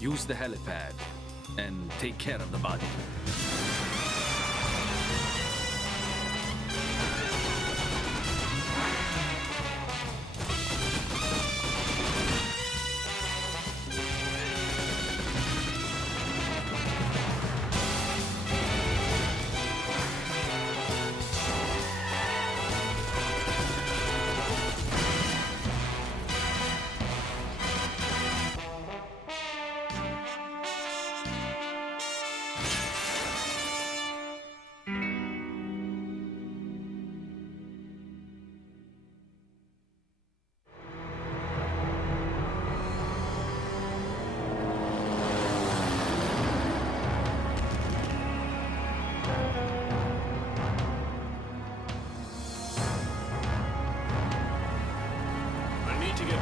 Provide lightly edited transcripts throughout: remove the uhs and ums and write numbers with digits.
use the helipad and take care of the body.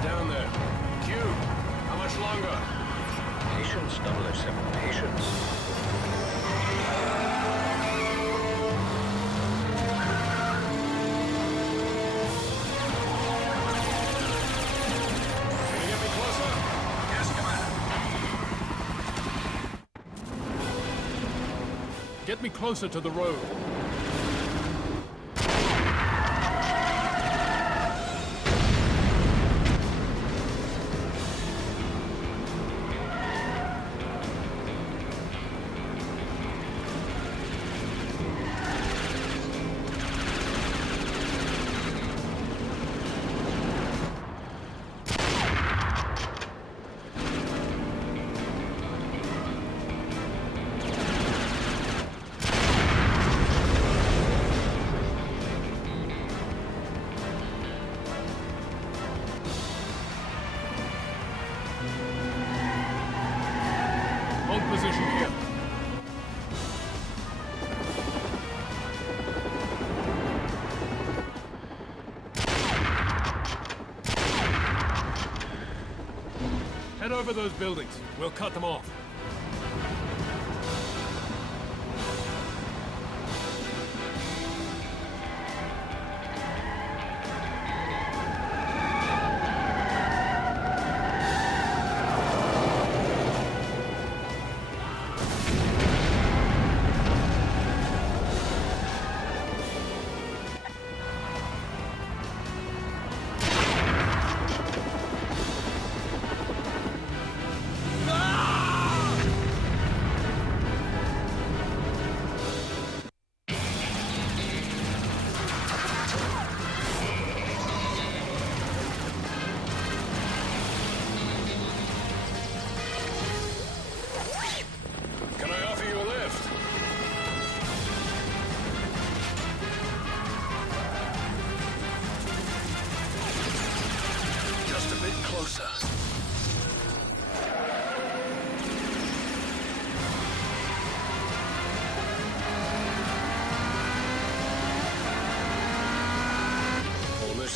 Down there. Q, how much longer? Patience, 007, patience. Can you get me closer? Yes, Commander. Get me closer to the road. Position here. Head over those buildings. We'll cut them off.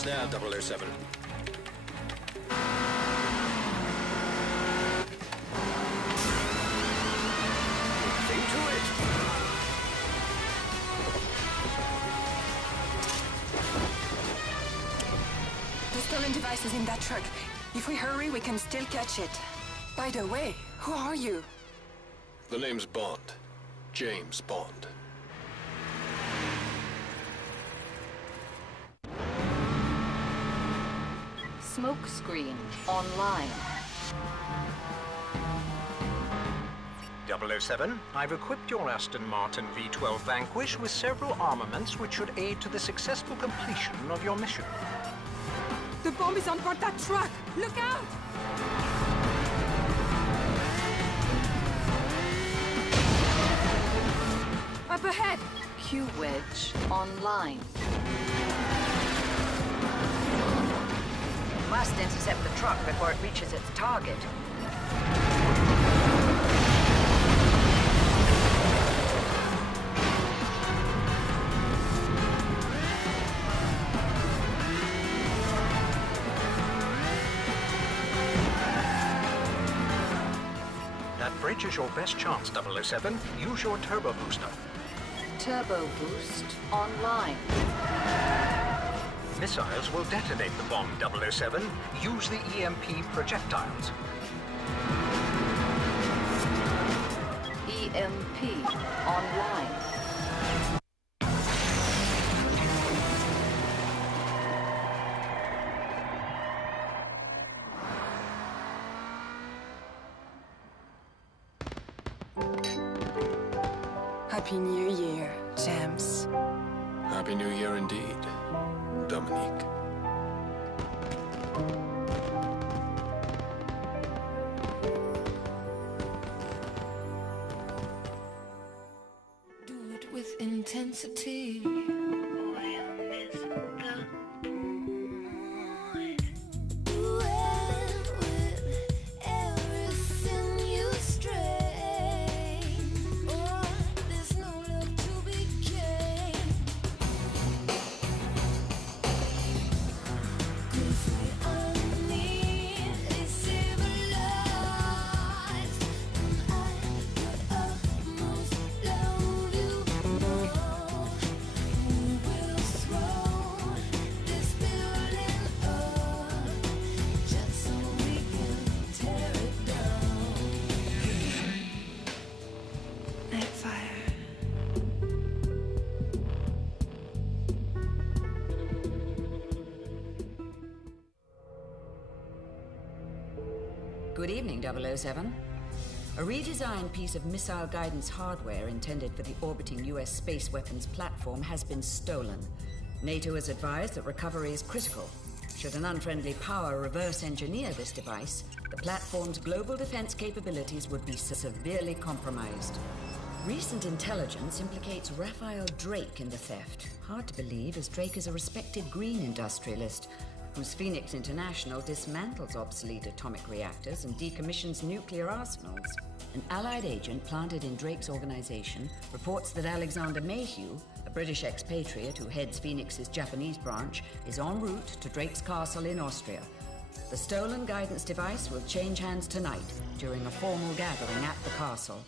Now, 007. Think to it. The stolen device is in that truck. If we hurry, we can still catch it. By the way, who are you? The name's Bond. James Bond. Smoke screen online. 007, I've equipped your Aston Martin V12 Vanquish with several armaments which should aid to the successful completion of your mission. The bomb is on board that truck! Look out! Up ahead! Q-Wedge online. Must intercept the truck before it reaches its target. That bridge is your best chance, 007. Use your turbo booster. Turbo boost online. Missiles will detonate the bomb, 007. Use the EMP projectiles. EMP online. Happy New Year, James. Happy New Year indeed, Dominique. Do it with intensity. We'll miss the point. Do it with everything you stray. Oh, there's no love to be gained. 'Cause we all need a civilized. And I could almost love you more. We will throw this building up just so we can tear it down. NightFire. Good evening, 007. A redesigned piece of missile guidance hardware intended for the orbiting US space weapons platform has been stolen. NATO has advised that recovery is critical. Should an unfriendly power reverse engineer this device, the platform's global defense capabilities would be severely compromised. Recent intelligence implicates Raphael Drake in the theft. Hard to believe, as Drake is a respected green industrialist whose Phoenix International dismantles obsolete atomic reactors and decommissions nuclear arsenals. An Allied agent planted in Drake's organization reports that Alexander Mayhew, a British expatriate who heads Phoenix's Japanese branch, is en route to Drake's castle in Austria. The stolen guidance device will change hands tonight during a formal gathering at the castle.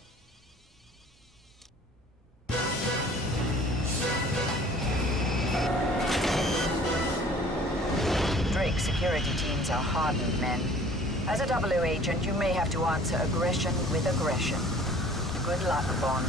Drake's security teams are hardened men. As a 00 agent, you may have to answer aggression with aggression. Good luck, Bond.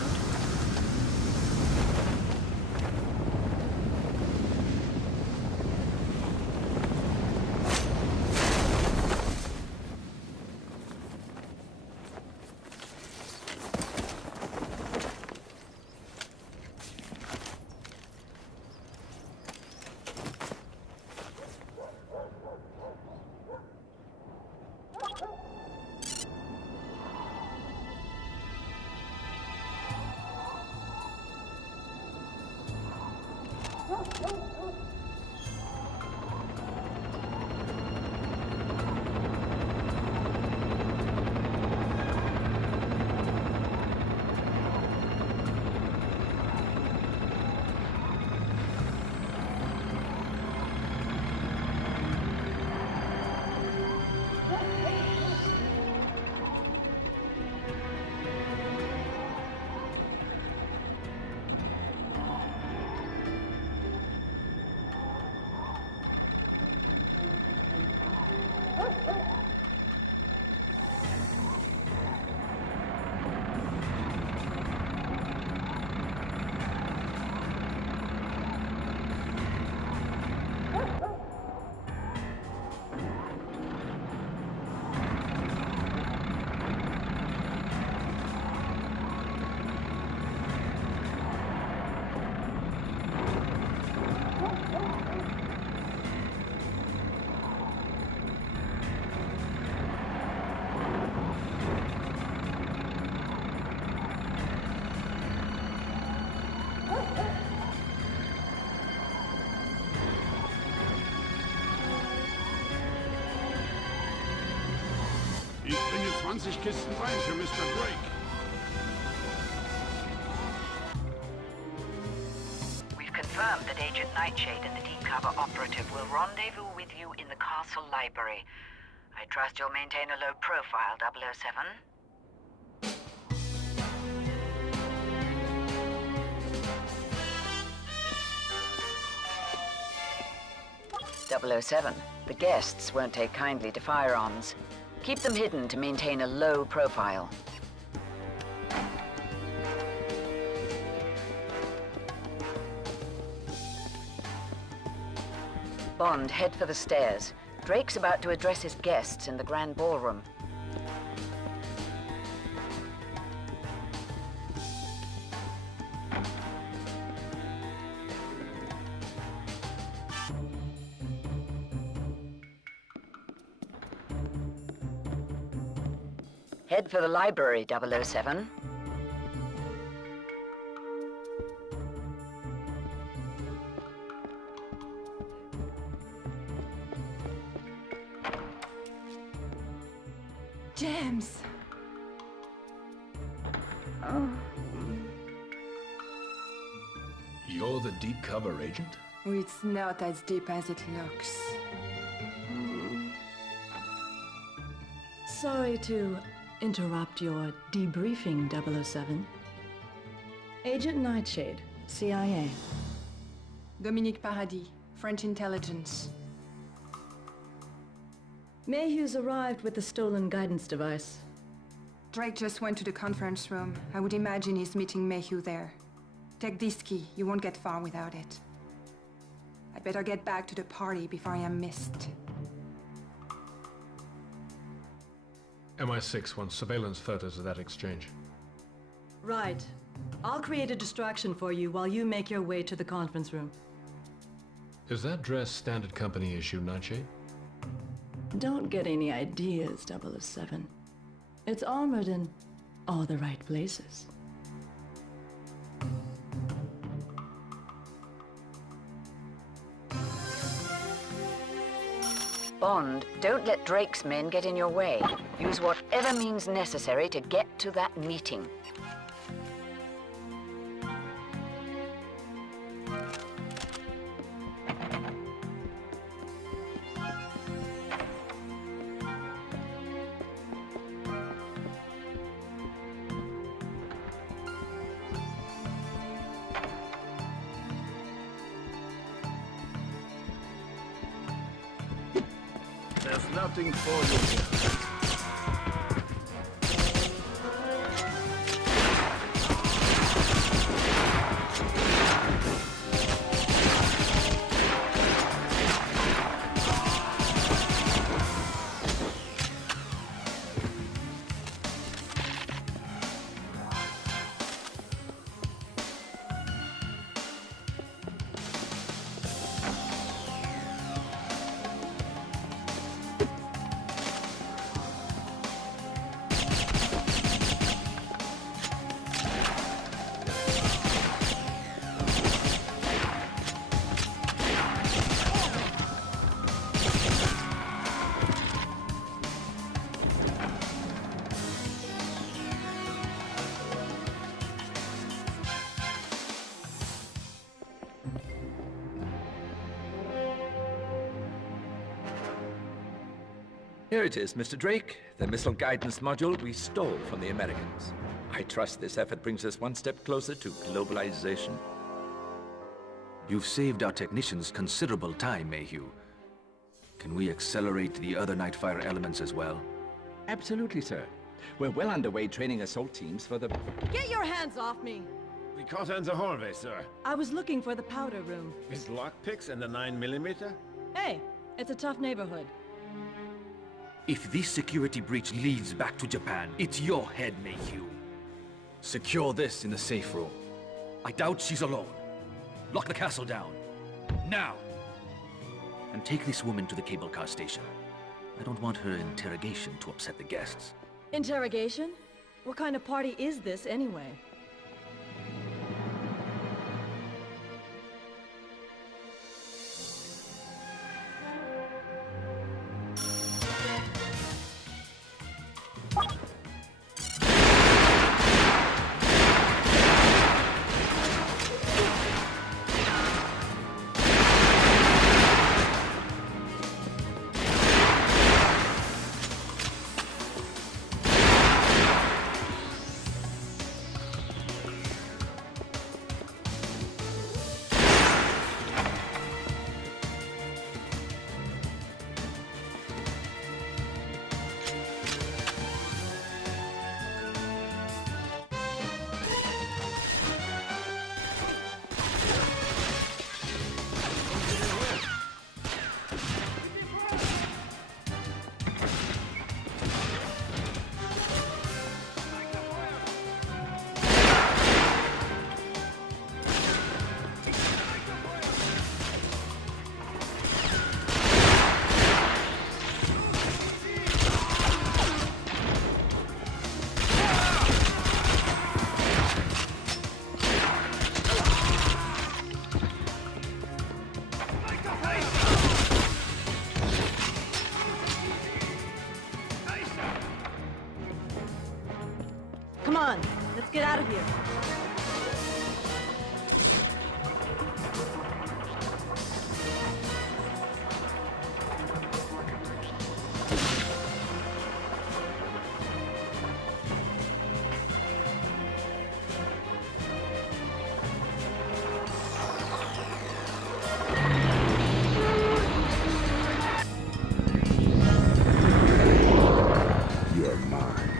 Ich bringe 20 Kisten Wein für Mr. Drake. We've confirmed that Agent Nightshade and the deep cover operative will rendezvous with you in the castle library. I trust you'll maintain a low profile, 007. 007. The guests won't take kindly to firearms. Keep them hidden to maintain a low profile. Bond, head for the stairs. Drake's about to address his guests in the grand ballroom. Head for the library, 007. James! You're the deep cover agent? It's not as deep as it looks. Sorry to interrupt your debriefing, 007. Agent Nightshade, CIA. Dominique Paradis, French intelligence. Mayhew's arrived with the stolen guidance device. Drake just went to the conference room. I would imagine he's meeting Mayhew there. Take this key. You won't get far without it. I better get back to the party before I am missed. MI6 wants surveillance photos of that exchange. Right. I'll create a distraction for you while you make your way to the conference room. Is that dress standard company issue, Nightshade? Don't get any ideas, 007. It's armored in all the right places. Bond, don't let Drake's men get in your way. Use whatever means necessary to get to that meeting. There's nothing for you here. Here it is, Mr. Drake, the missile guidance module we stole from the Americans. I trust this effort brings us one step closer to globalization. You've saved our technicians considerable time, Mayhew. Can we accelerate the other NightFire elements as well? Absolutely, sir. We're well underway training assault teams for the... Get your hands off me! We caught her in the hallway, sir. I was looking for the powder room. With lockpicks and the 9mm? Hey, it's a tough neighborhood. If this security breach leads back to Japan, it's your head, Mayhew. Secure this in the safe room. I doubt she's alone. Lock the castle down. Now! And take this woman to the cable car station. I don't want her interrogation to upset the guests. Interrogation? What kind of party is this, anyway? Come on, let's get out of here. You're mine.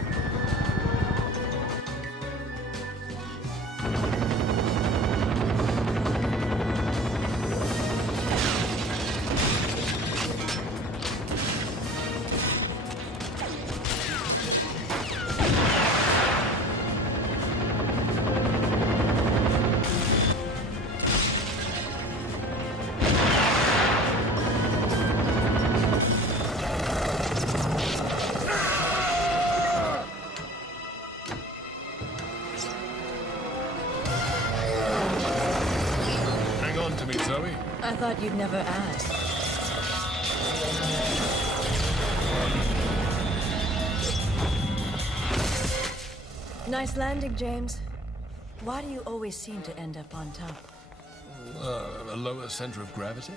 Hang on to me, Zoe. I thought you'd never ask. Nice landing, James. Why do you always seem to end up on top? A lower center of gravity?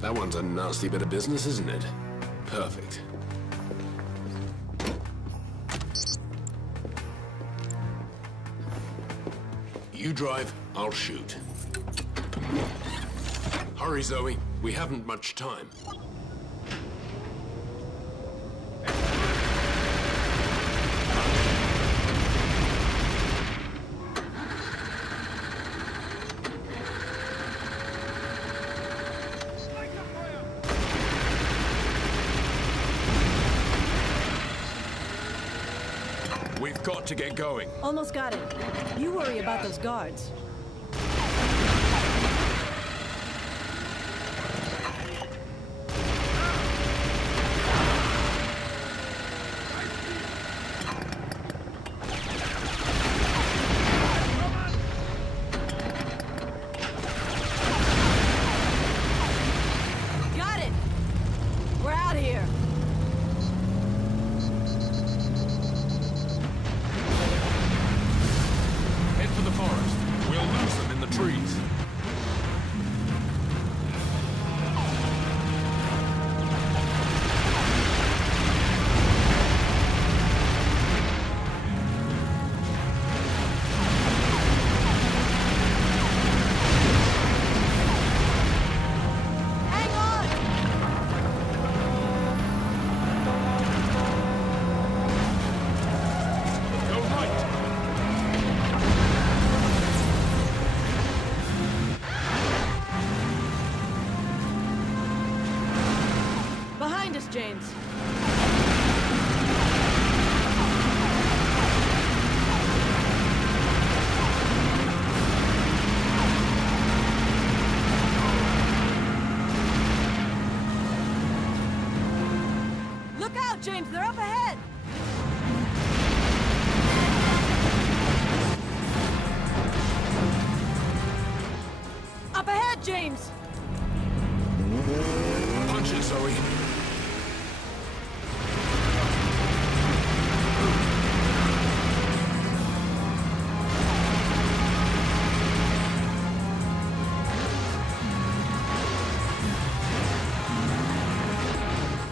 That one's a nasty bit of business, isn't it? Perfect. You drive, I'll shoot. Hurry, Zoe. We haven't much time. We've got to get going. Almost got it. You worry about those guards. Got it! We're out of here. Head for the forest. We'll lose them in the trees. Hang on! Go right. Behind us, James. Look out, James! They're up ahead! Up ahead, James! Punch it, Zoe.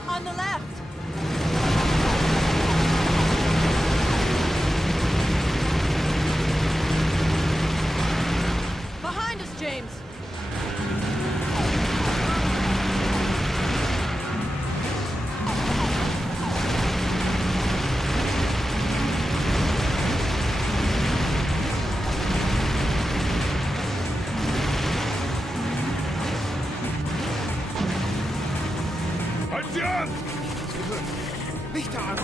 On the left! Behind us, James! Halt sie an! Nicht da an!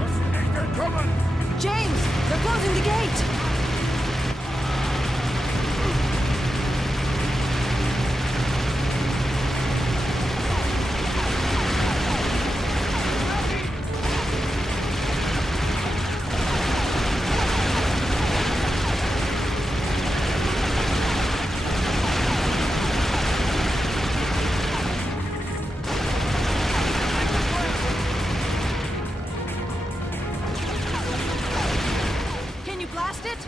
Das sind echt entkommen! James! They're closing the gate! Lost it?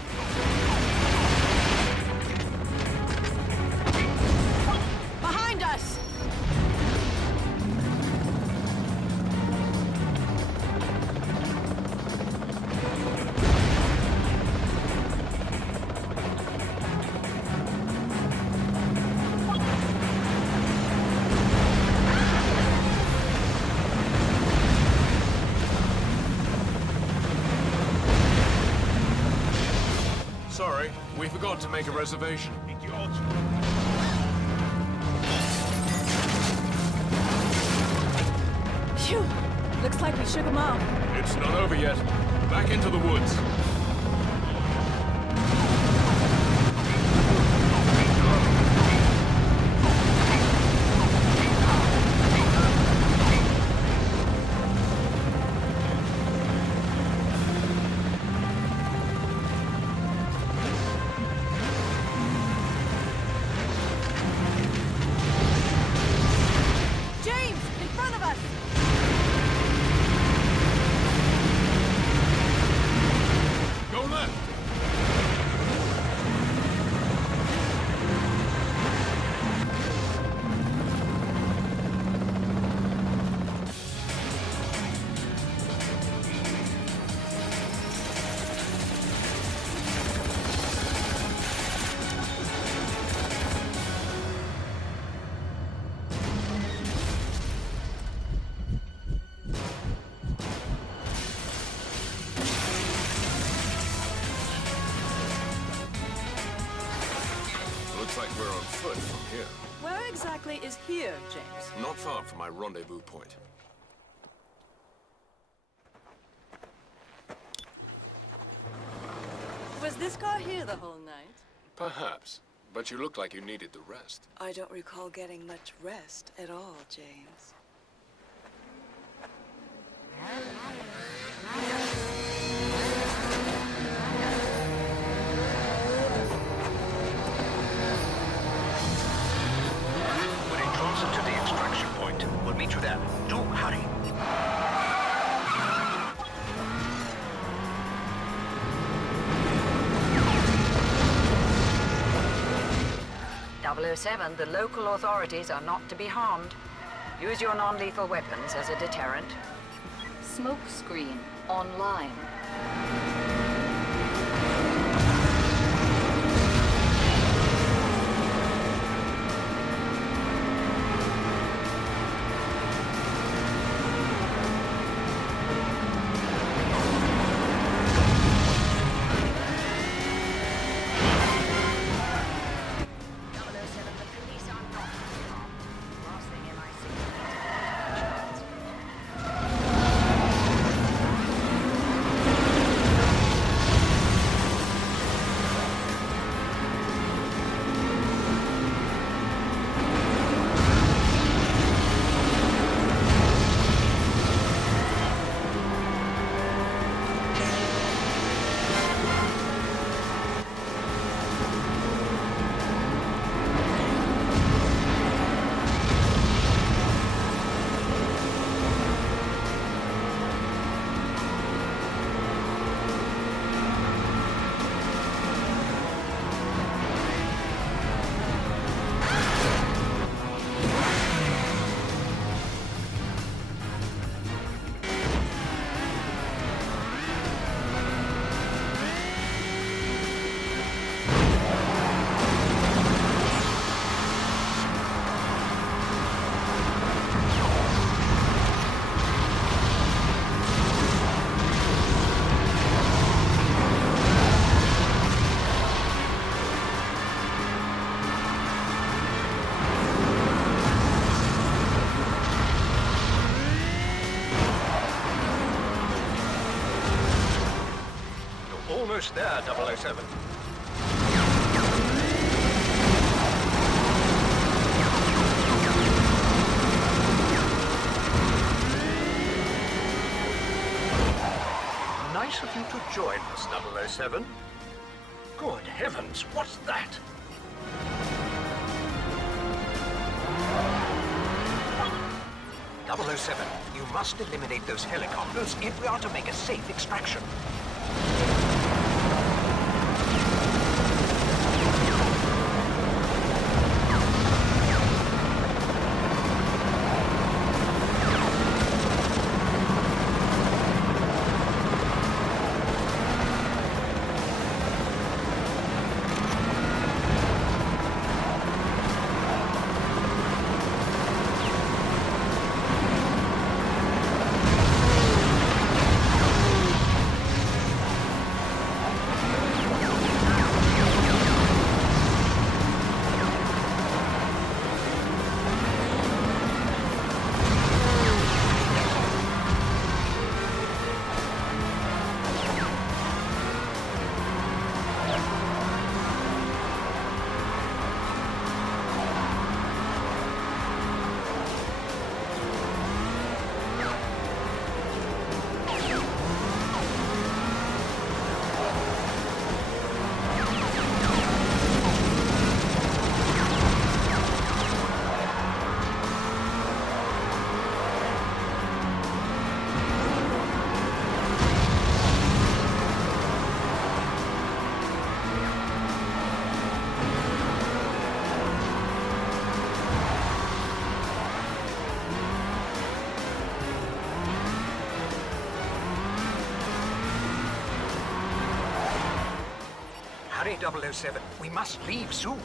Behind us! Sorry, we forgot to make a reservation. Idiot. Phew! Looks like we shook him off. It's not over yet. Back into the woods. James! In front of us! Go left. Looks like we're on foot from here. Where exactly is here, James? Not far from my rendezvous point. Was this car here the whole night? Perhaps. But you look like you needed the rest. I don't recall getting much rest at all, James. We're in transit to the extraction point. We'll meet you there. Do hurry. 007, the local authorities are not to be harmed. Use your non-lethal weapons as a deterrent. Smoke screen online. Almost there, 007. Nice of you to join us, 007. Good heavens, what's that? .007, you must eliminate those helicopters if we are to make a safe extraction. Hurry, 007. We must leave soon.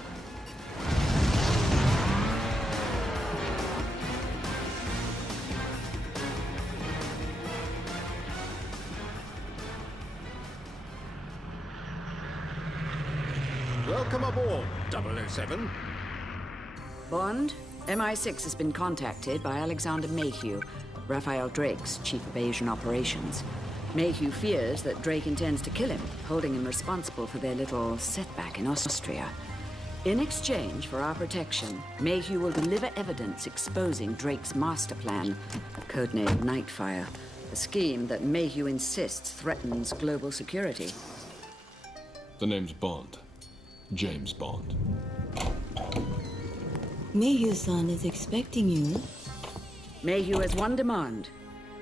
Welcome aboard, 007. Bond, MI6 has been contacted by Alexander Mayhew, Raphael Drake's chief of Asian operations. Mayhew fears that Drake intends to kill him, holding him responsible for their little setback in Austria. In exchange for our protection, Mayhew will deliver evidence exposing Drake's master plan, codenamed NightFire, a scheme that Mayhew insists threatens global security. The name's Bond. James Bond. Mayhew-san is expecting you. Mayhew has one demand: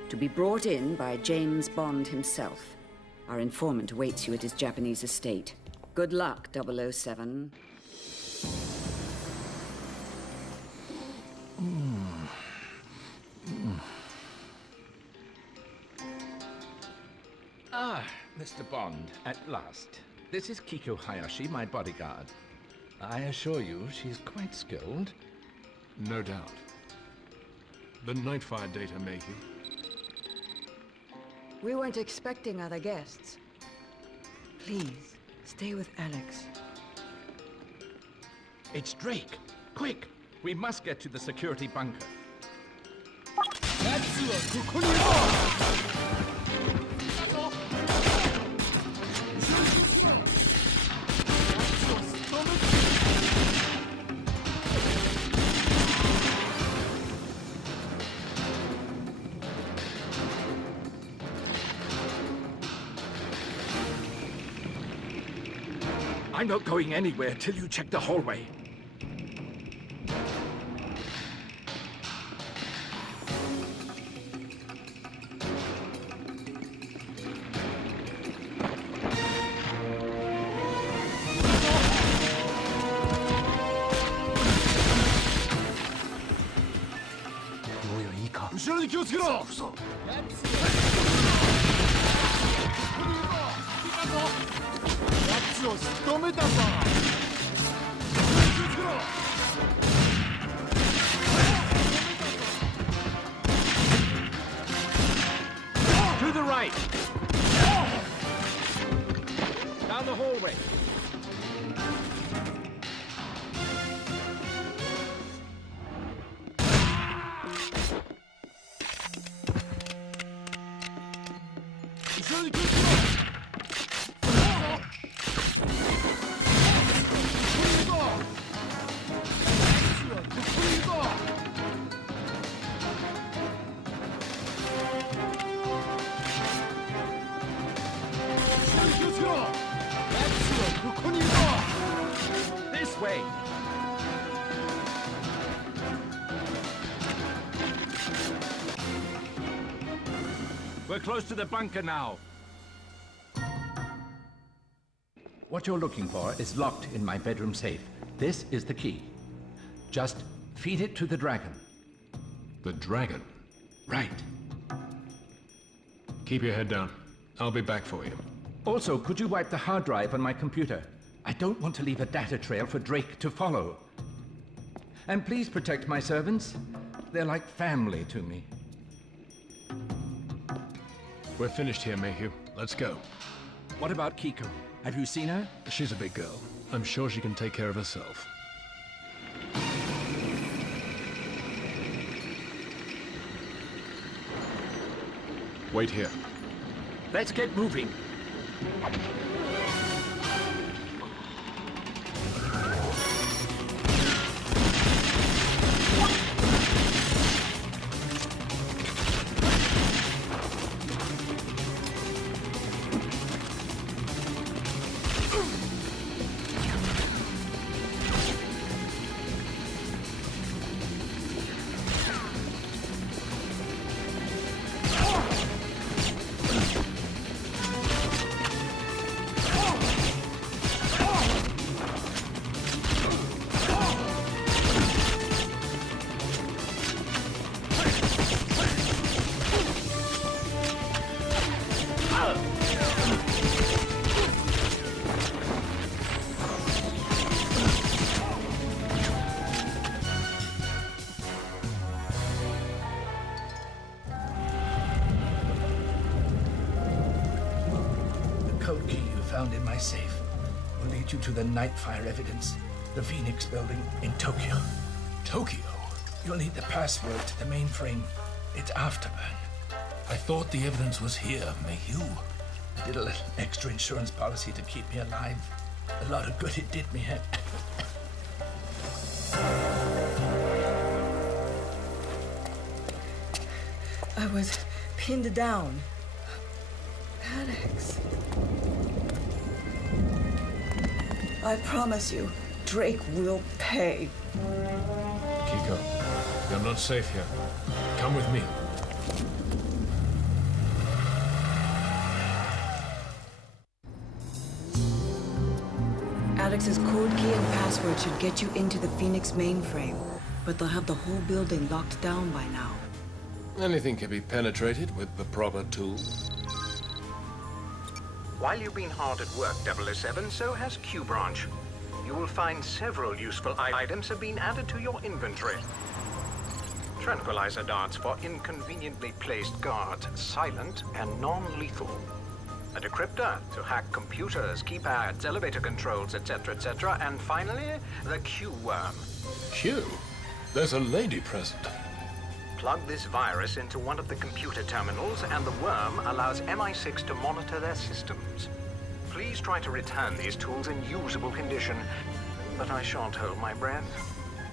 to be brought in by James Bond himself. Our informant awaits you at his Japanese estate. Good luck, 007. Ah, Mr. Bond, at last. This is Kiko Hayashi, my bodyguard. I assure you, she's quite skilled. No doubt. The NightFire data, Mayhew. We weren't expecting other guests. Please, stay with Alex. It's Drake. Quick! We must get to the security bunker. I'm not going anywhere till you check the hallway. To the right. Down the hallway. This way. We're close to the bunker now. What you're looking for is locked in my bedroom safe. This is the key. Just feed it to the dragon. The dragon? Right. Keep your head down. I'll be back for you. Also, could you wipe the hard drive on my computer? I don't want to leave a data trail for Drake to follow. And please protect my servants. They're like family to me. We're finished here, Mayhew. Let's go. What about Kiko? Have you seen her? She's a big girl. I'm sure she can take care of herself. Wait here. Let's get moving. code key you found in my safe will lead you to the NightFire evidence, the Phoenix building in Tokyo. Tokyo? You'll need the password to the mainframe. It's Afterburn. I thought the evidence was here, Mayhew. I did a little extra insurance policy to keep me alive. A lot of good it did me. I was pinned down. Alex. I promise you, Drake will pay. Kiko, you're not safe here. Come with me. Alex's code key and password should get you into the Phoenix mainframe, but they'll have the whole building locked down by now. Anything can be penetrated with the proper tool. While you've been hard at work, 007, so has Q Branch. You will find several useful items have been added to your inventory. Tranquilizer darts for inconveniently placed guards, silent and non-lethal. A decryptor to hack computers, keypads, elevator controls, etc., etc. And finally, the Q-worm. Q? There's a lady present. Plug this virus into one of the computer terminals, and the worm allows MI6 to monitor their systems. Please try to return these tools in usable condition, but I shan't hold my breath.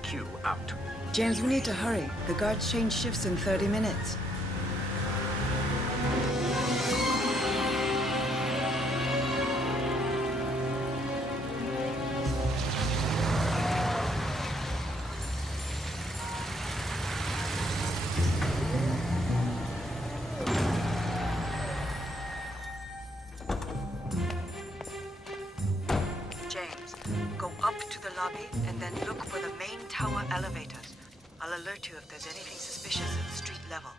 Q out. James, we need to hurry. The guards change shifts in 30 minutes. Go up to the lobby and then look for the main tower elevators. I'll alert you if there's anything suspicious at the street level.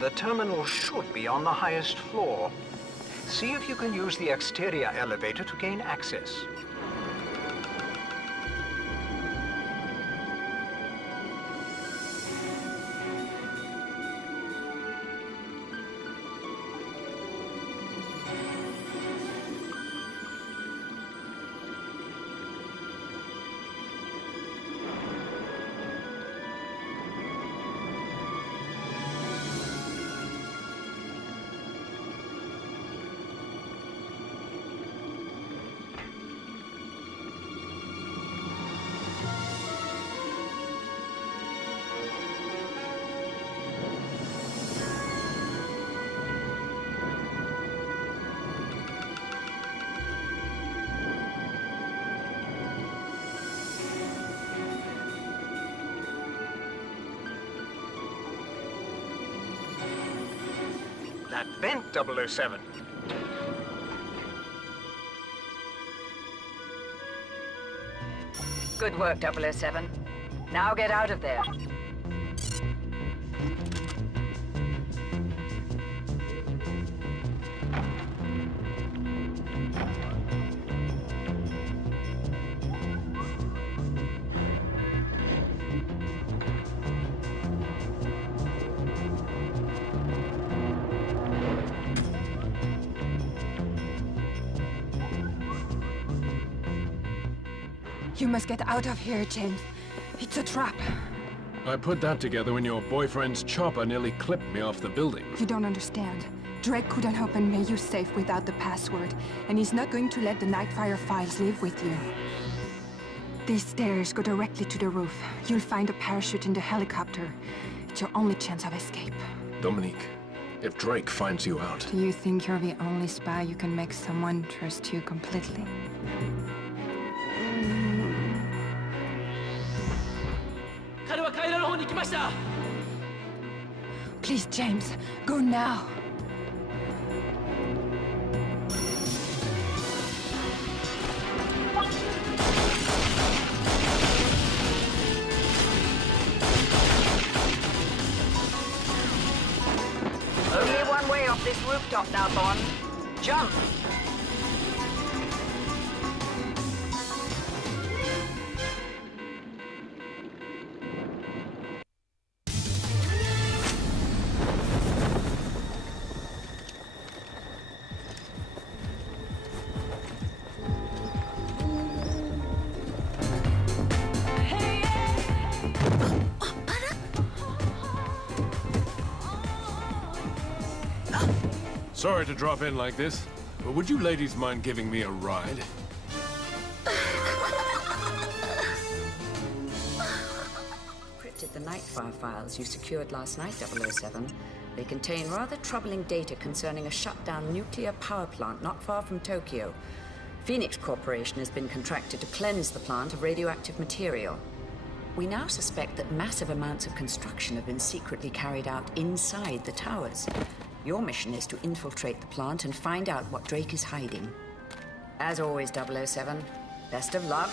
The terminal should be on the highest floor. See if you can use the exterior elevator to gain access. That vent, 007. Good work, 007. Now get out of there. You must get out of here, James. It's a trap. I put that together when your boyfriend's chopper nearly clipped me off the building. You don't understand. Drake couldn't open Mayhew's safe without the password, and he's not going to let the NightFire files live with you. These stairs go directly to the roof. You'll find a parachute in the helicopter. It's your only chance of escape. Dominique, if Drake finds you out... Do you think you're the only spy who can make someone trust you completely? Please, James, go now. rooftop now, Bond. Jump! Sorry to drop in like this, but would you ladies mind giving me a ride? Encrypted the NightFire files you secured last night, 007. They contain rather troubling data concerning a shut-down nuclear power plant not far from Tokyo. Phoenix Corporation has been contracted to cleanse the plant of radioactive material. We now suspect that massive amounts of construction have been secretly carried out inside the towers. Your mission is to infiltrate the plant and find out what Drake is hiding. As always, 007, best of luck.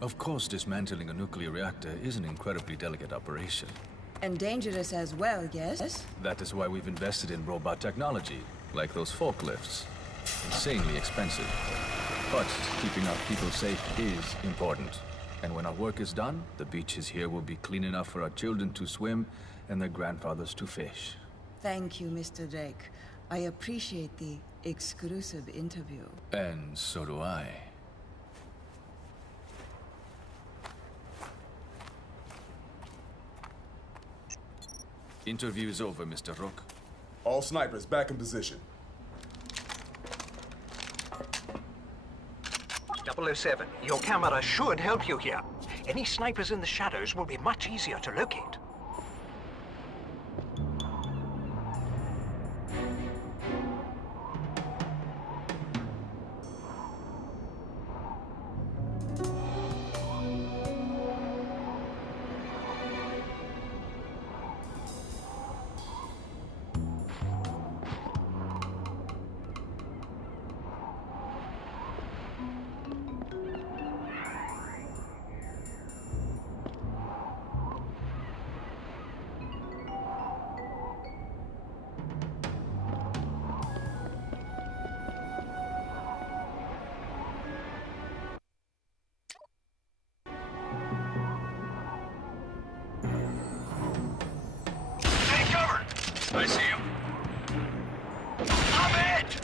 Of course, dismantling a nuclear reactor is an incredibly delicate operation. And dangerous as well, yes? That is why we've invested in robot technology, like those forklifts. Insanely expensive. But keeping our people safe is important. And when our work is done, the beaches here will be clean enough for our children to swim and their grandfathers to fish. Thank you, Mr. Drake. I appreciate the exclusive interview. And so do I. Interview is over, Mr. Rook. All snipers back in position. 007, your camera should help you here. Any snipers in the shadows will be much easier to locate. I see him. I'm it!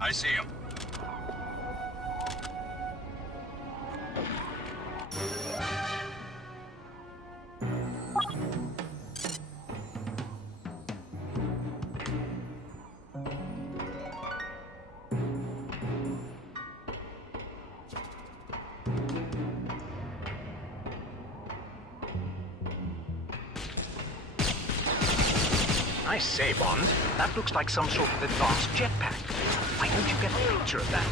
I see him. I say, Bond, that looks like some sort of advanced jetpack. Why don't you get a picture of that?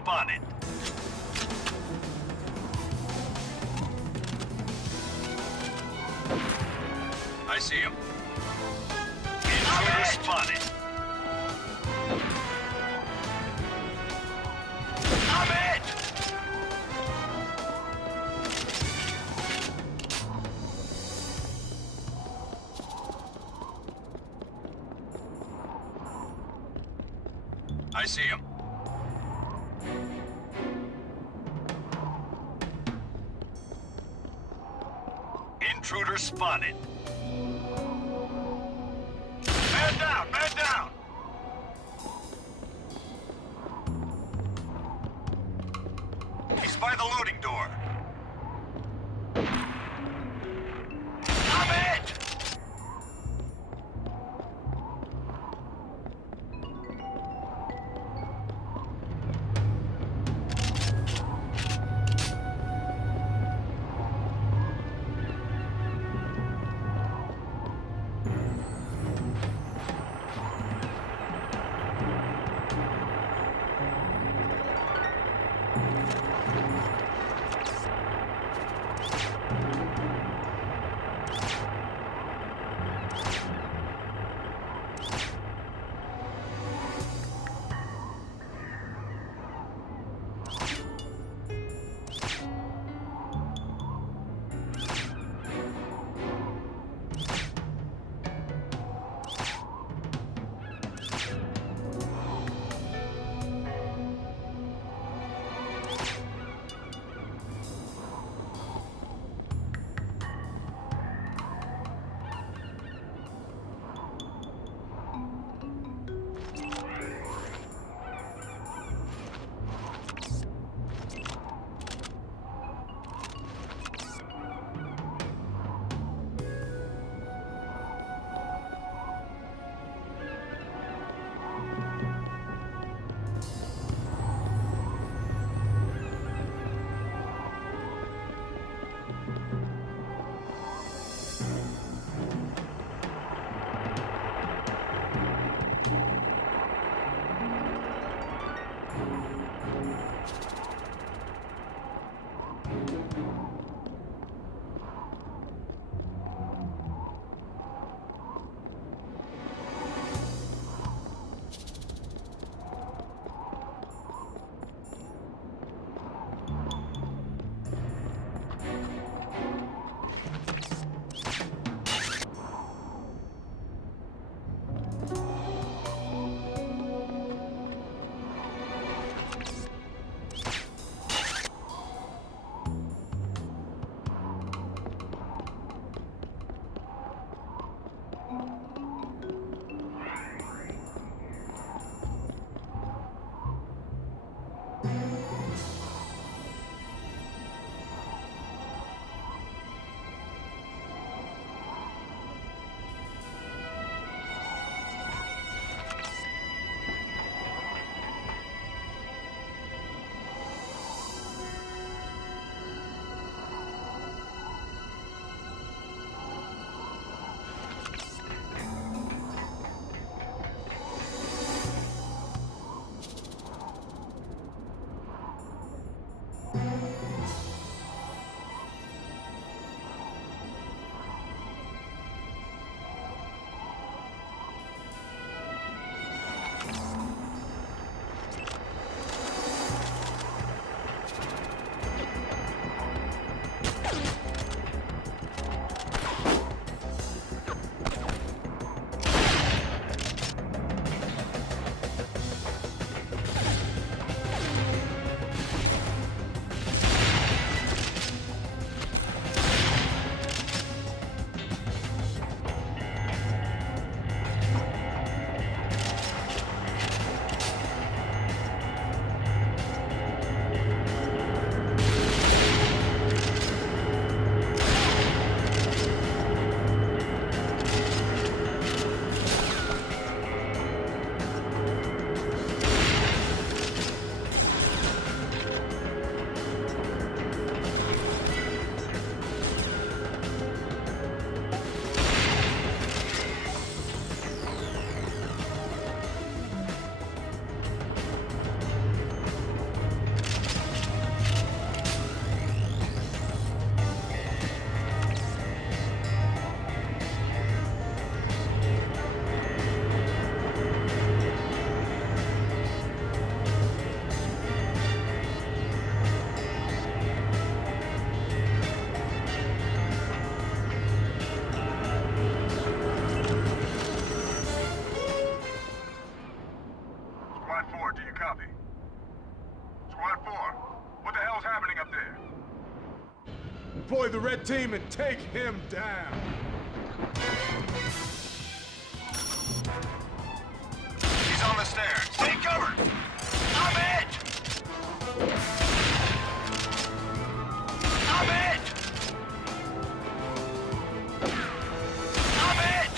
spotted. I see him. Intruder spotted. I'm hit! I see him. Intruder spotted. Man down! Man down! He's by the loading door. I'm hit! Squad 4, do you copy? Squad 4, what the hell's happening up there? Deploy the red team and take him down. He's on the stairs. Take cover! I'm it! I'm it! I'm it!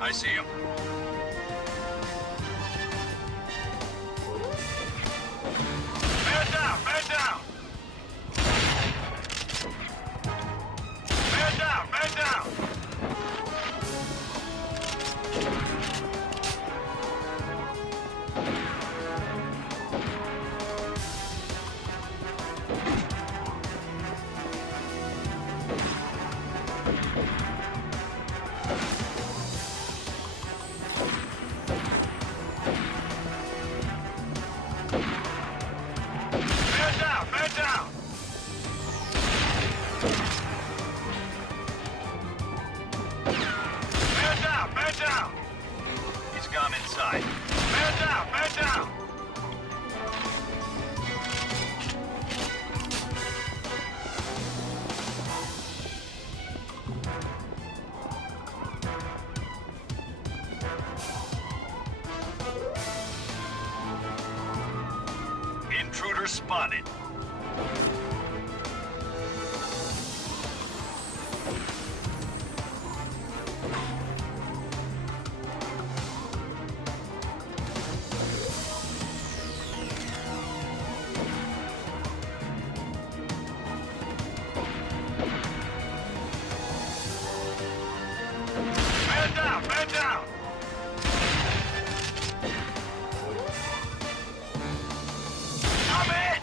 I see him. Man down! Man down! Man down! Man down! Man down! Man down! Man down! Man down! He's gone inside. Man down! Man down! Intruder spotted. Man down! Man down! I'm it!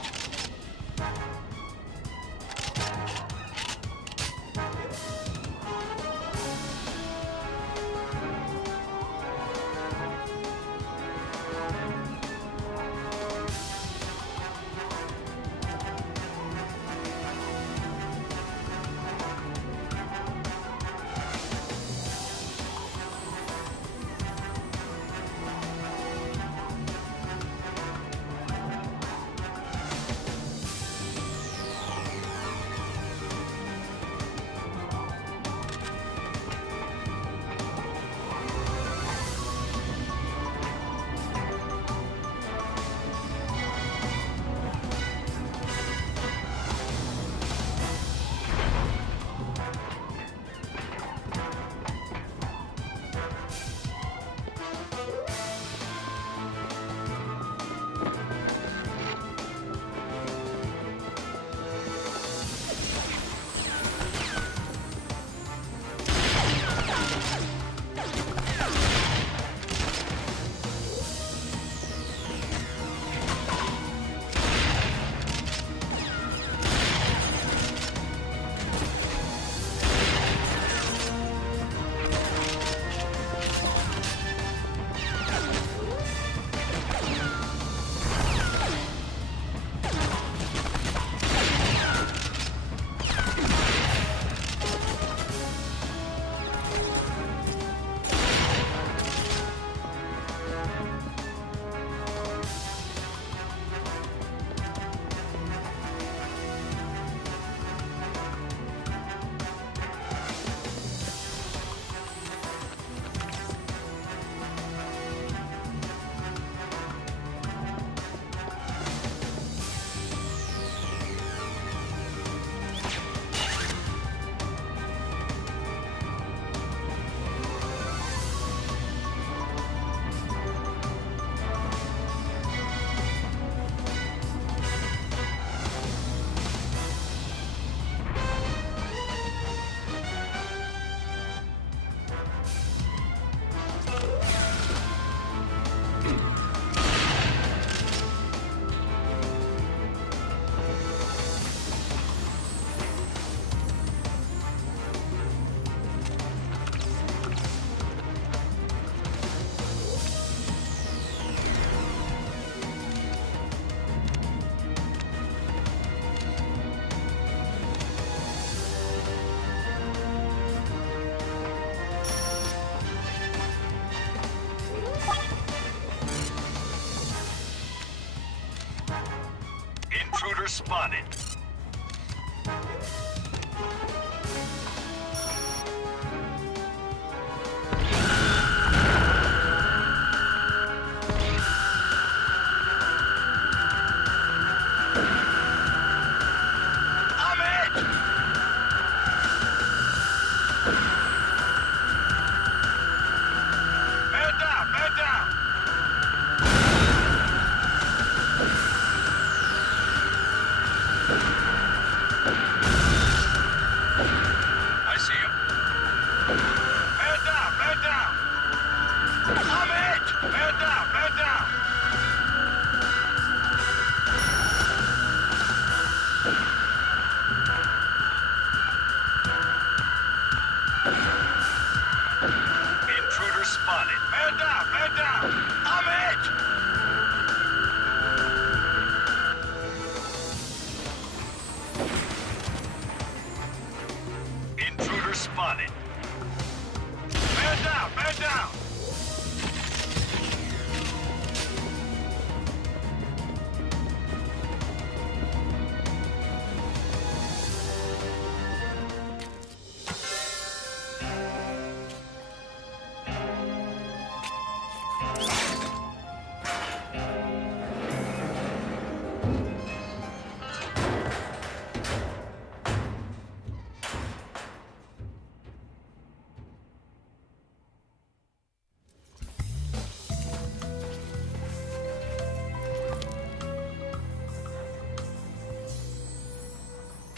spotted.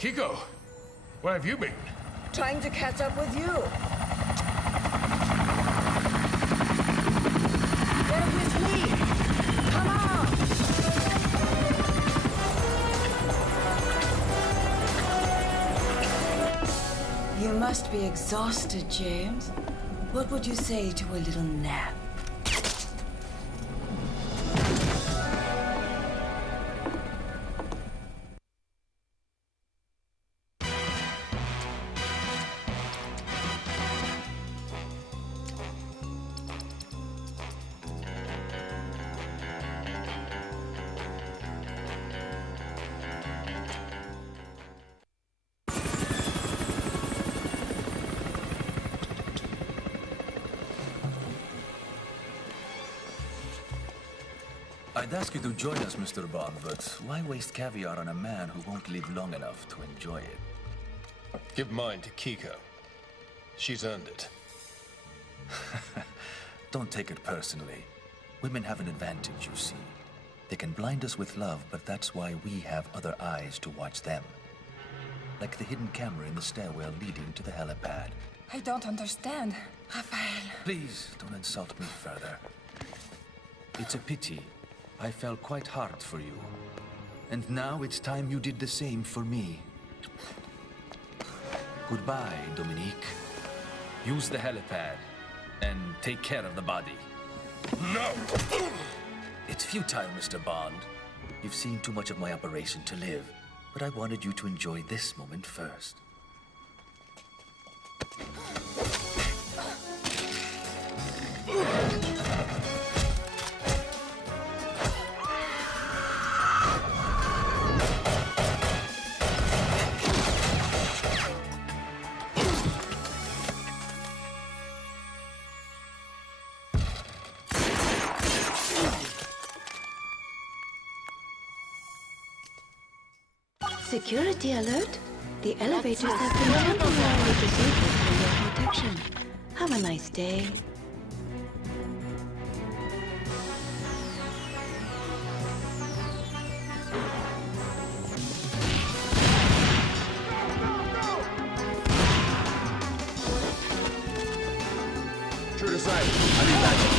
Kiko, where have you been? Trying to catch up with you. Get with me. Come on. You must be exhausted, James. What would you say to a little nap? I'd ask you to join us, Mr. Bond, but why waste caviar on a man who won't live long enough to enjoy it? Give mine to Kiko. She's earned it. Don't take it personally. Women have an advantage, you see. They can blind us with love, but that's why we have other eyes to watch them. Like the hidden camera in the stairwell leading to the helipad. I don't understand, Rafael. Please, don't insult me further. It's a pity. I fell quite hard for you. And now it's time you did the same for me. Goodbye, Dominique. Use the helipad, and take care of the body. No! It's futile, Mr. Bond. You've seen too much of my operation to live, but I wanted you to enjoy this moment first. Security alert. The elevators have been temporarily disabled for your protection. Have a nice day. True to sight. I need backup.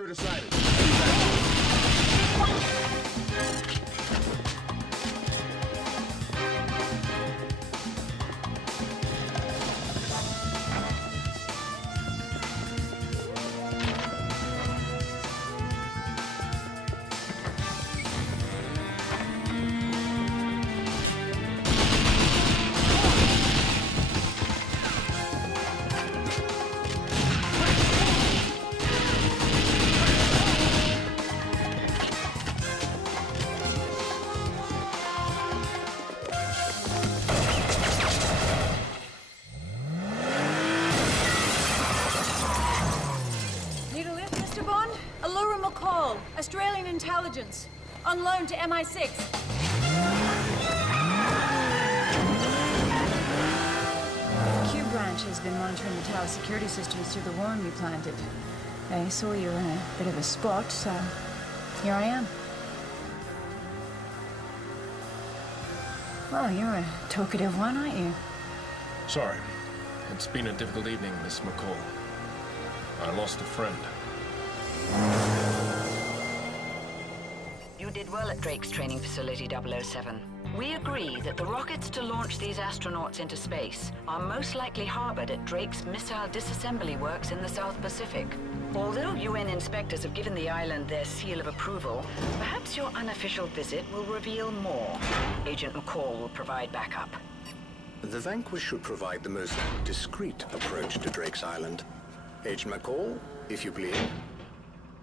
Intruder sighted. Australian intelligence. On loan to MI6. The Q branch has been monitoring the tower security systems through the worm you planted. They saw you in a bit of a spot, so here I am. Well, you're a talkative one, aren't you? Sorry. It's been a difficult evening, Miss McCall. I lost a friend. You did well at Drake's training facility 007. We agree that the rockets to launch these astronauts into space are most likely harbored at Drake's missile disassembly works in the South Pacific. Although UN inspectors have given the island their seal of approval, perhaps your unofficial visit will reveal more. Agent McCall will provide backup. The Vanquish should provide the most discreet approach to Drake's Island. Agent McCall, if you please.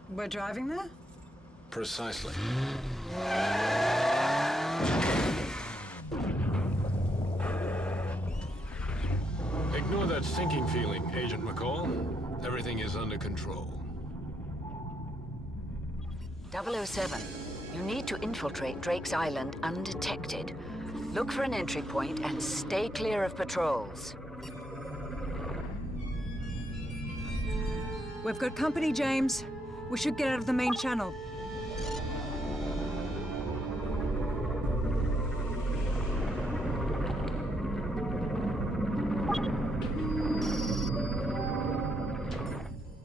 We're driving there? Precisely. Ignore that sinking feeling, Agent McCall. Everything is under control. 007, you need to infiltrate Drake's Island undetected. Look for an entry point and stay clear of patrols. We've got company, James. We should get out of the main channel.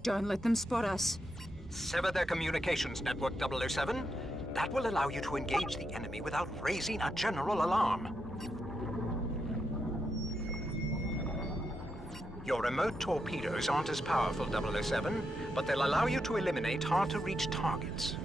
Don't let them spot us. Sever their communications network, 007. That will allow you to engage the enemy without raising a general alarm. Your remote torpedoes aren't as powerful, 007, but they'll allow you to eliminate hard-to-reach targets.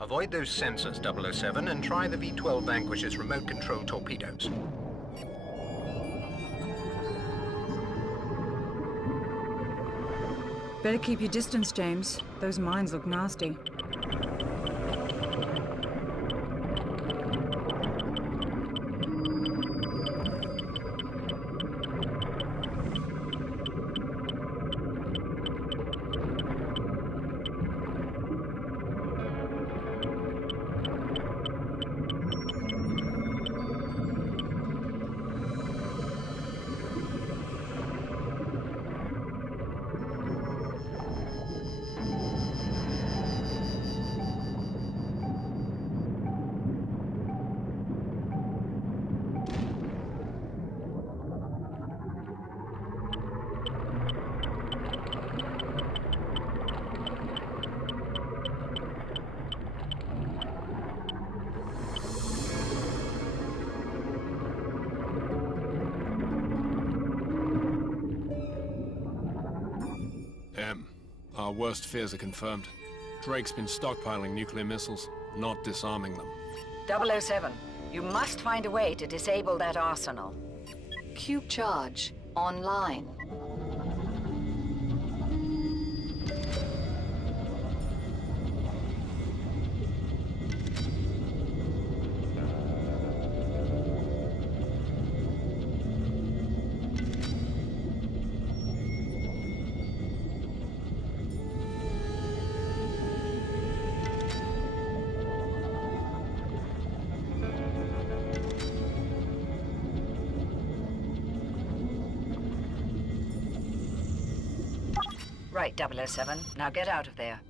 Avoid those sensors, 007, and try the V-12 Vanquish's remote-control torpedoes. Better keep your distance, James. Those mines look nasty. Our worst fears are confirmed. Drake's been stockpiling nuclear missiles, not disarming them. 007, you must find a way to disable that arsenal. Cube charge online. right, 007. Now get out of there.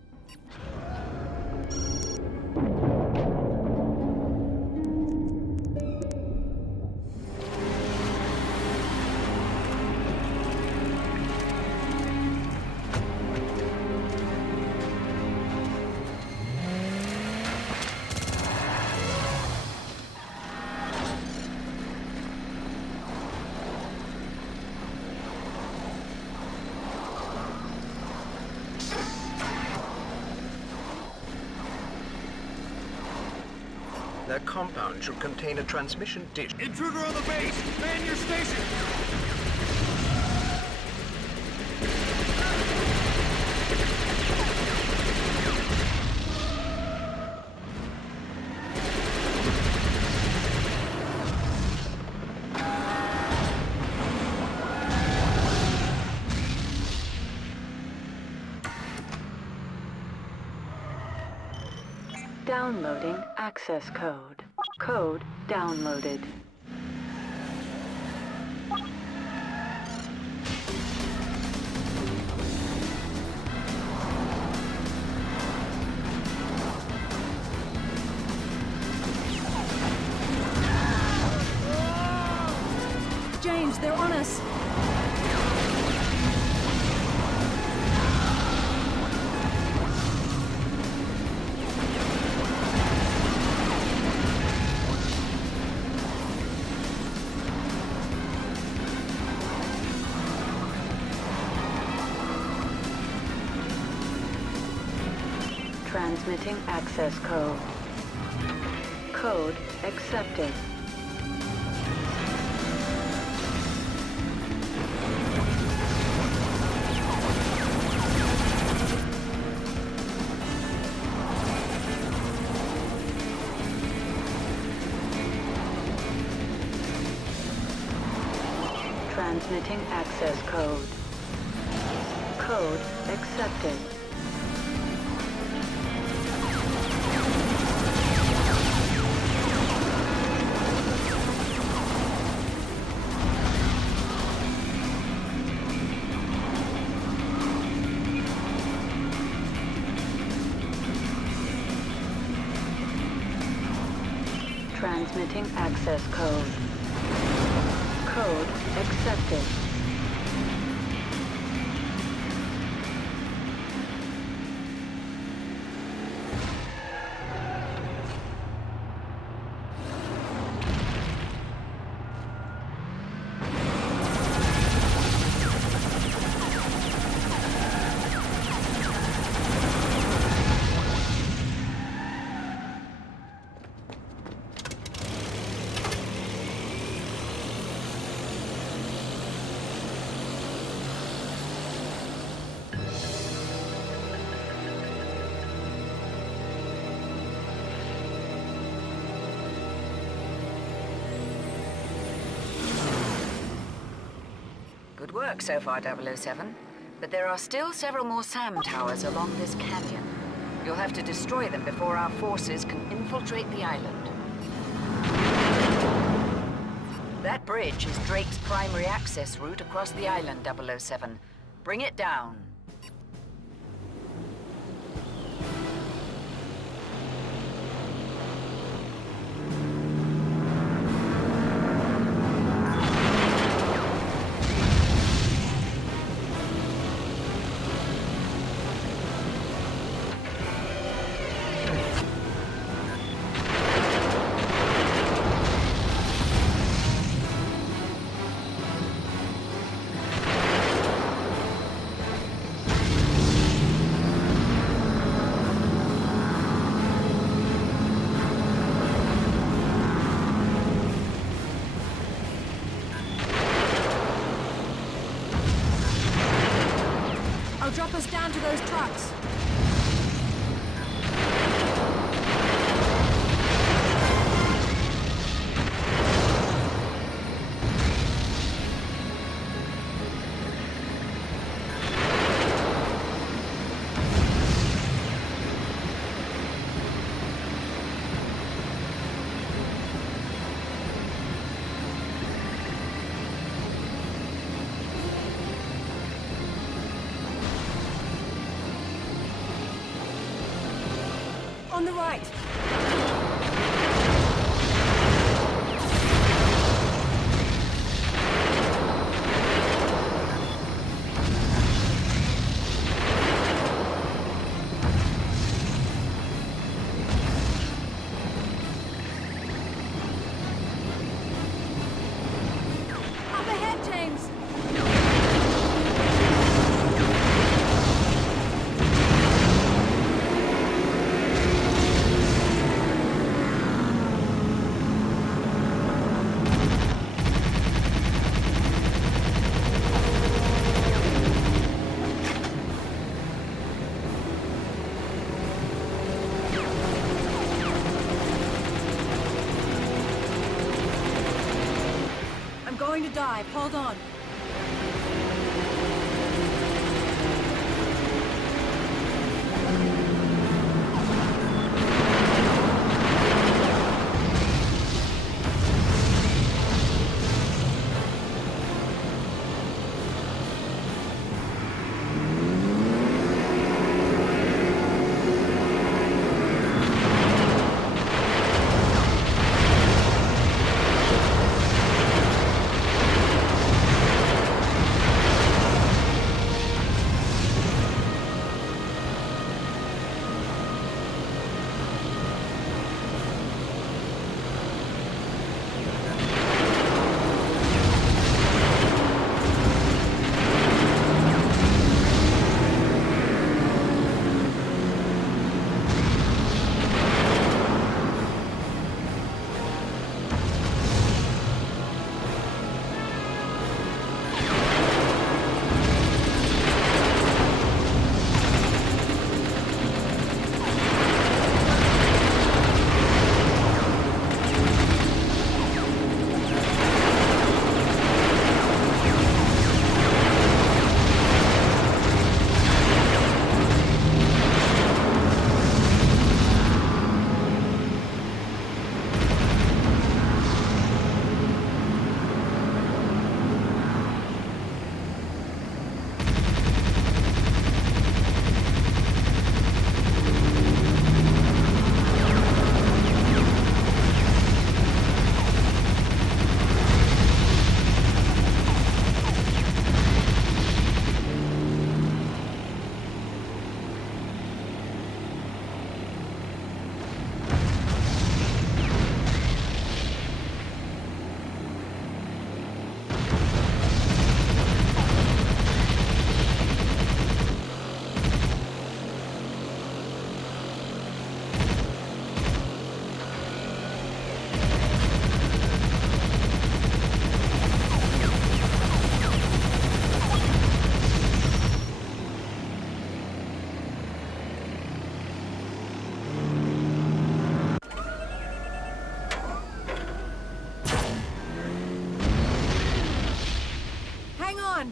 Their compound should contain a transmission dish. Intruder on the base! Man your station! Downloading access code. Code downloaded. James, they're on us. Transmitting access code. Code accepted. Transmitting access code. Code accepted. Transmitting access code. Code accepted. Good work so far, 007. But there are still several more SAM towers along this canyon. You'll have to destroy them before our forces can infiltrate the island. That bridge is Drake's primary access route across the island, 007. Bring it down. I'll drop us down to those trucks. On the right. Up ahead, James! I'm going to dive. Hold on.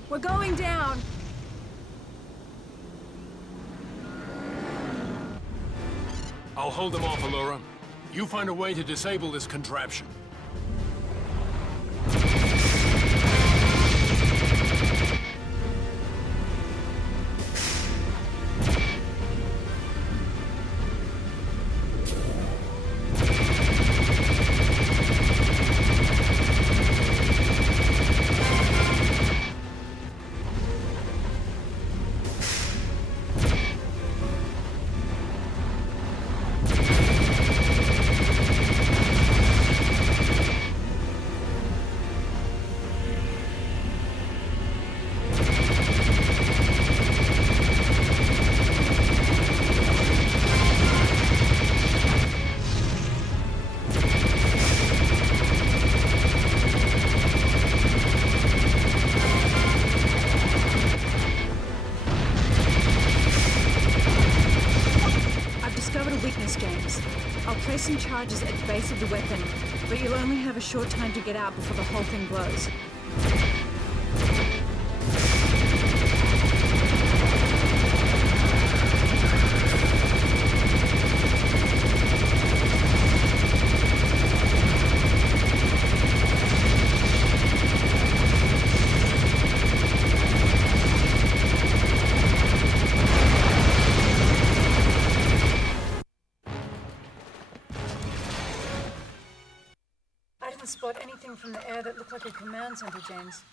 We're going down! I'll hold them off, Allura. You find a way to disable this contraption. James. I'll place some charges at the base of the weapon, but you'll only have a short time to get out before the whole thing blows. to spot anything from the air that looked like a command center, James.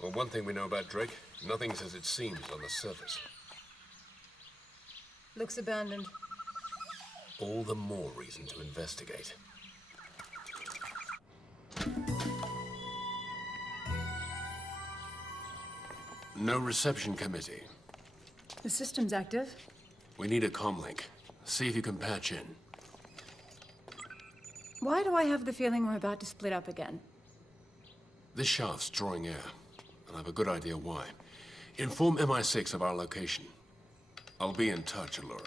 Well, one thing we know about Drake, nothing's as it seems on the surface. Looks abandoned. All the more reason to investigate. No reception committee. The system's active. We need a comlink. See if you can patch in. Why do I have the feeling we're about to split up again? This shaft's drawing air, and I have a good idea why. Inform MI6 of our location. I'll be in touch, Allura.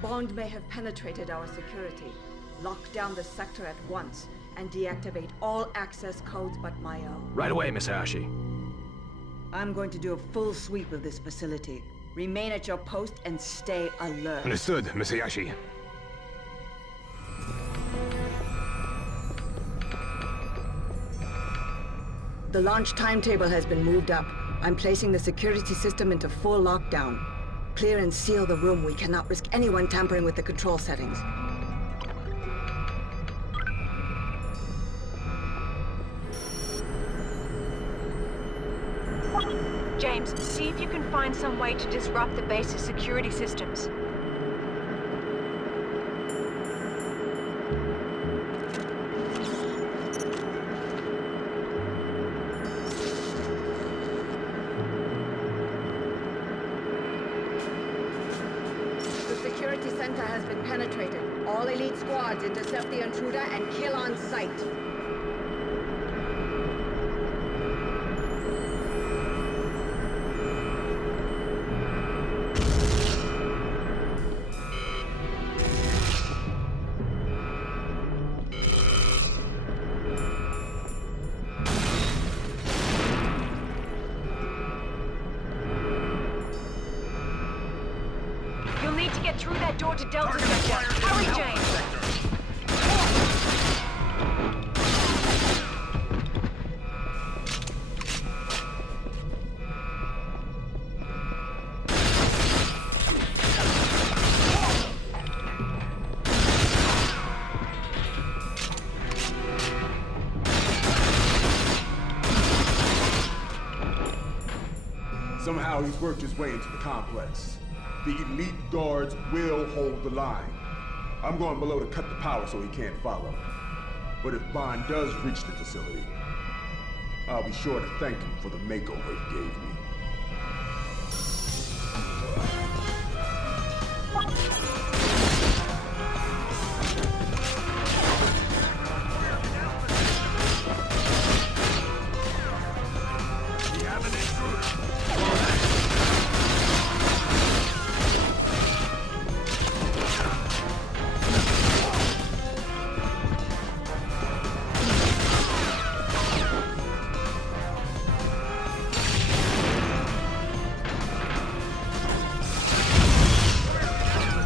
Bond may have penetrated our security. Lock down the sector at once and deactivate all access codes but my own. Right away, Miss Hayashi. I'm going to do a full sweep of this facility. Remain at your post and stay alert. Understood, Miss Hayashi. The launch timetable has been moved up. I'm placing the security system into full lockdown. Clear and seal the room. We cannot risk anyone tampering with the control settings. James, see if you can find some way to disrupt the base's security systems. The security center has been penetrated. All elite squads intercept the intruder and kill on sight. You'll need to get through that door to Delta Sector. Hurry, James! Somehow he's worked his way into the complex. The elite guards will hold the line. I'm going below to cut the power so he can't follow. But if Bond does reach the facility, I'll be sure to thank him for the makeover he gave me.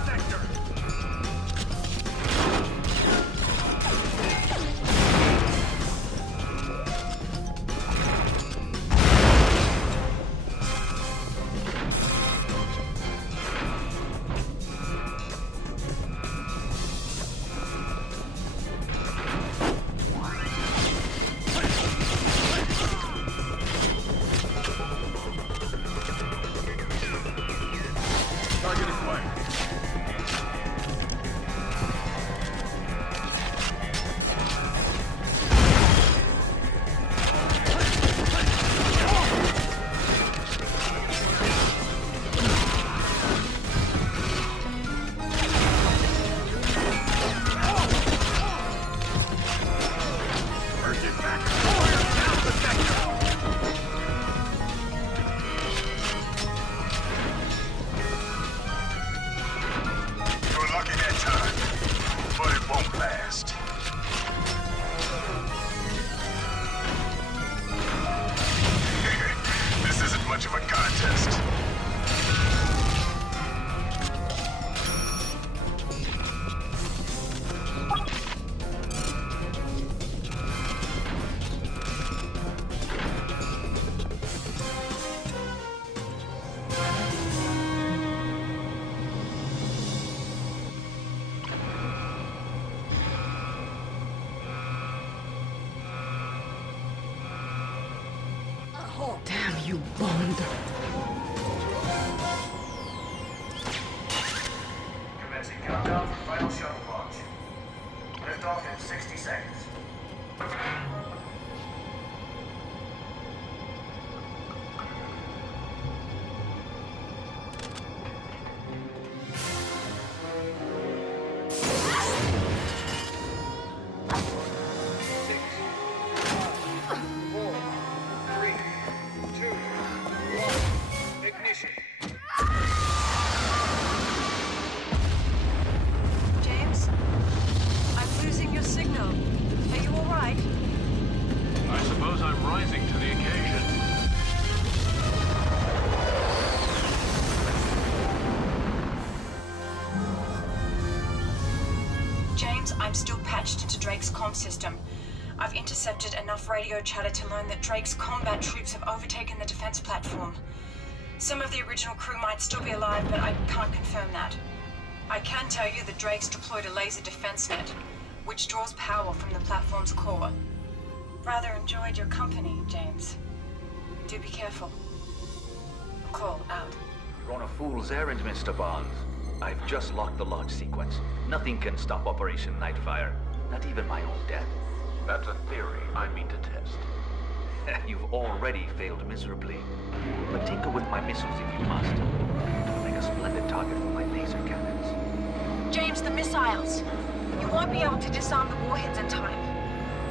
Sector! Damn you, Bond. Commencing countdown for final shuttle launch. Lift off in 60 seconds. James? I'm losing your signal. Are you alright? I suppose I'm rising to the occasion. James, I'm still patched into Drake's comm system. I've intercepted enough radio chatter to learn that Drake's combat troops have overtaken the defense platform. Some of the original crew might still be alive, but I can't confirm that. I can tell you that Drake's deployed a laser defense net, which draws power from the platform's core. Rather enjoyed your company, James. Do be careful. Call out. You're on a fool's errand, Mr. Bond. I've just locked the launch sequence. Nothing can stop Operation NightFire. Not even my own death. That's a theory I mean to test. You've already failed miserably. But tinker with my missiles if you must. It'll make a splendid target for my laser cannons. James, the missiles! You won't be able to disarm the warheads in time.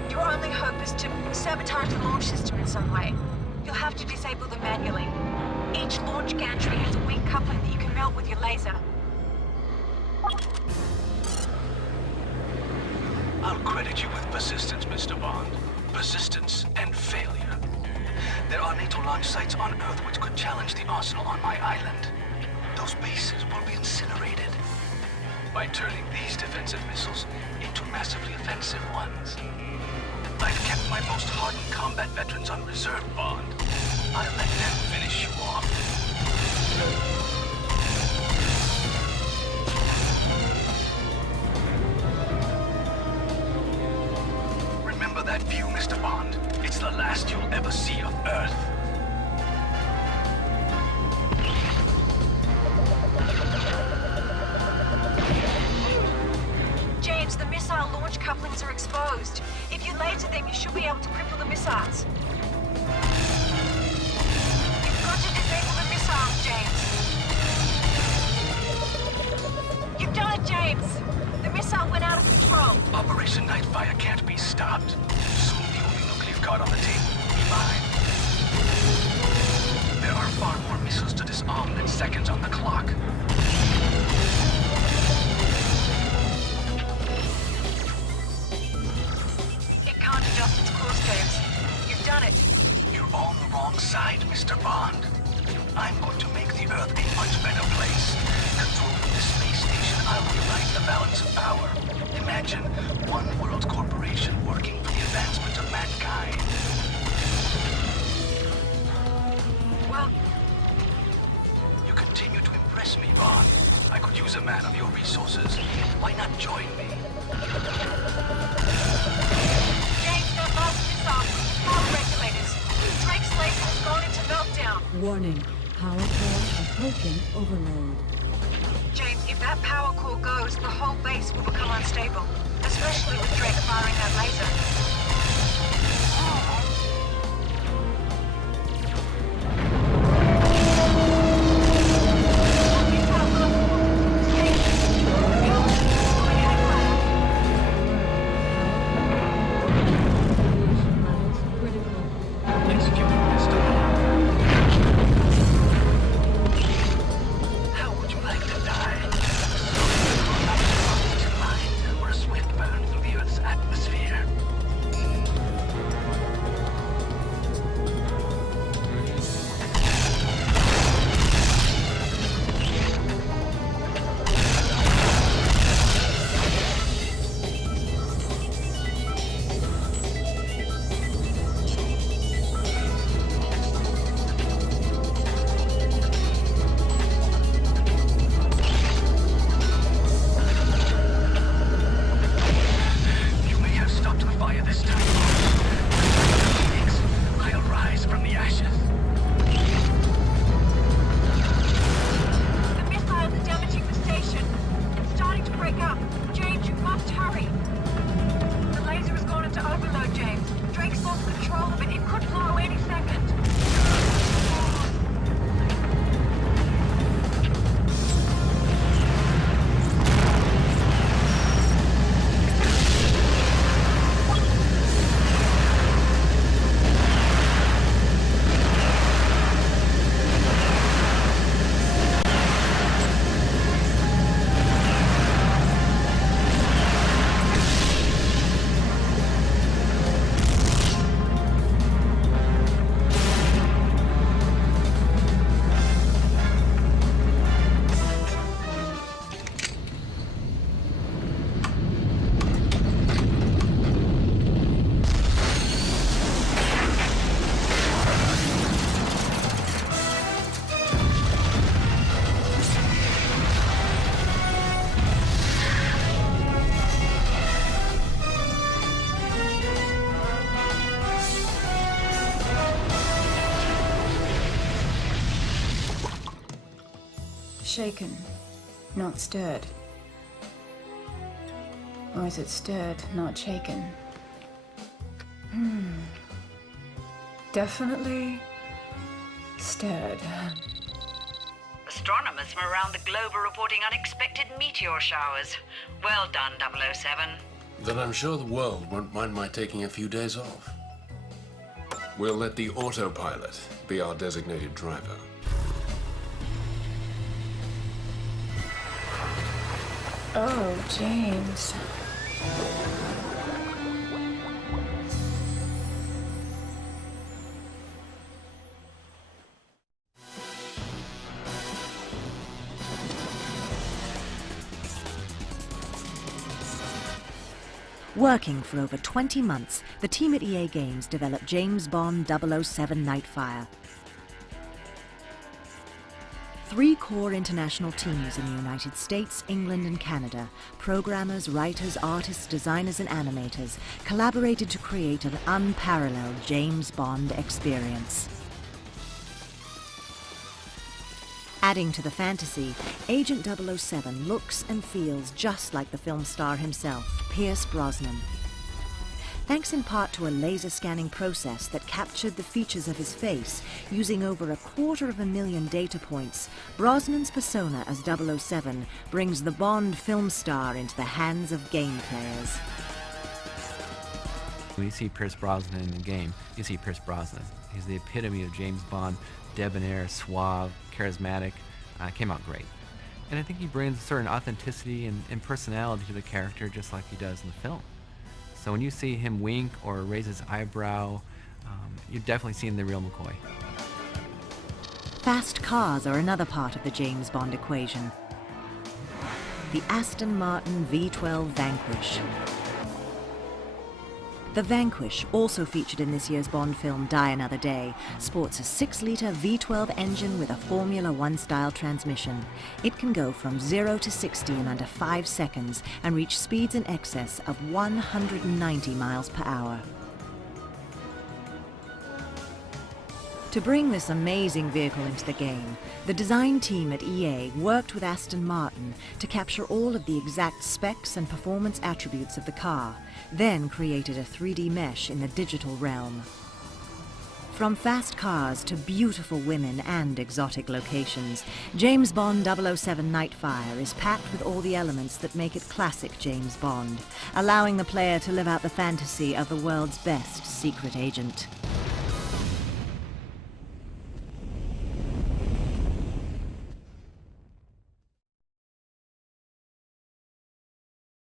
Your only hope is to sabotage the launch system in some way. You'll have to disable them manually. Each launch gantry has a weak coupling that you can melt with your laser. I'll credit you with persistence, Mr. Bond. Persistence and failure. There are NATO launch sites on Earth which could challenge the arsenal on my island. Those bases will be incinerated. By turning these defensive missiles into massively offensive ones. I've kept my most hardened combat veterans on reserve, Bond. I'll let them finish you off. Remember that view, Mr. Bond. It's the last you'll ever see of Earth. James, the missile launch couplings are exposed. If you laser them, you should be able to cripple the missiles. You've got to disable the missiles, James. You've done it, James. The missile went out of control. Operation NightFire can't be stopped. Soon the only nuclear card on the table will be mine. There are far more missiles to disarm than seconds on the clock. Adjust its course, James. You've done it. You're on the wrong side, Mr. Bond. I'm going to make the Earth a much better place. Controlling the space station, I'll rewrite the balance of power. Imagine one world corporation working for the advancement of mankind. Well, you continue to impress me, Bond. I could use a man of your resources. Why not join me? Power regulators. Drake's laser has gone into meltdown. Warning. Power core approaching overload. James, if that power core goes, the whole base will become unstable. Especially with Drake firing that laser. shaken, not stirred? Or is it stirred, not shaken? Definitely stirred. Astronomers from around the globe are reporting unexpected meteor showers. Well done, 007. Then I'm sure the world won't mind my taking a few days off. We'll let the autopilot be our designated driver. Oh, James. Working for over 20 months, the team at EA Games developed James Bond 007 NightFire. 3 core international teams in the United States, England and Canada, programmers, writers, artists, designers and animators, collaborated to create an unparalleled James Bond experience. Adding to the fantasy, Agent 007 looks and feels just like the film star himself, Pierce Brosnan. Thanks in part to a laser scanning process that captured the features of his face using over 250,000 data points, Brosnan's persona as 007 brings the Bond film star into the hands of game players. When you see Pierce Brosnan in the game, you see Pierce Brosnan. He's the epitome of James Bond, debonair, suave, charismatic. Came out great. And I think he brings a certain authenticity and personality to the character just like he does in the film. So when you see him wink or raise his eyebrow, you're definitely seeing the real McCoy. Fast cars are another part of the James Bond equation. The Aston Martin V12 Vanquish. The Vanquish, also featured in this year's Bond film Die Another Day, sports a 6-litre V12 engine with a Formula 1 style transmission. It can go from 0 to 60 in under 5 seconds and reach speeds in excess of 190 miles per hour. To bring this amazing vehicle into the game, the design team at EA worked with Aston Martin to capture all of the exact specs and performance attributes of the car, then created a 3D mesh in the digital realm. From fast cars to beautiful women and exotic locations, James Bond 007 NightFire is packed with all the elements that make it classic James Bond, allowing the player to live out the fantasy of the world's best secret agent.